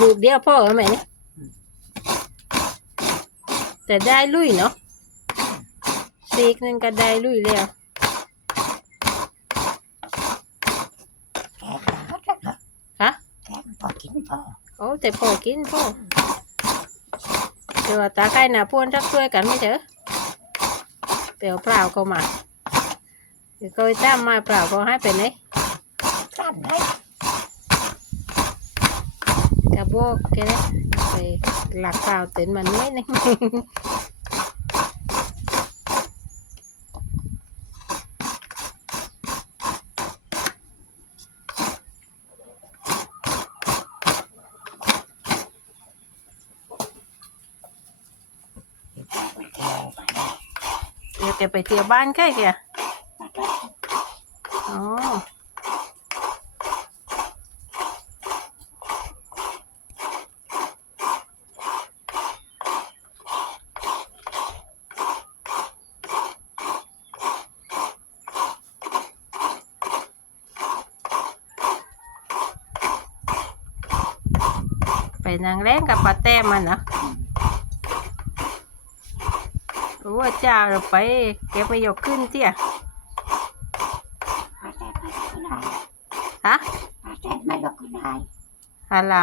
ลูกเดียวพ่อไหมเนี่ยแต่ได้ลุยเนาะซีกนึงก็ได้ลุยแล้วแกงหมดแล้วเนอะฮะแกงพอกินพอโอ้แต่พ่อกินพ่อเดี๋ยวตาไก่หนาพวนทักช่วยกันไม่เจอเปล่าเปล่าก็มาเดี๋ยวก็ไปตามมาเปล่าก็ให้ไปไหน สั้นให้ กระบอกแกเลยไปหลักเปล่าเต็นมัน ไม่นึงแกงมาได้เดี๋ยวแกไปเที่ยวบ้านใกล้แกอ๋อไปนางแรงกับปลาแต้มมันนะรู้ว่าเจ้าเราไปแกไปยกขึ้นเตี้ยมาแต่ไม่ก็ได้ฮะมาแต่ไม่ก็ได้ฮัลโหล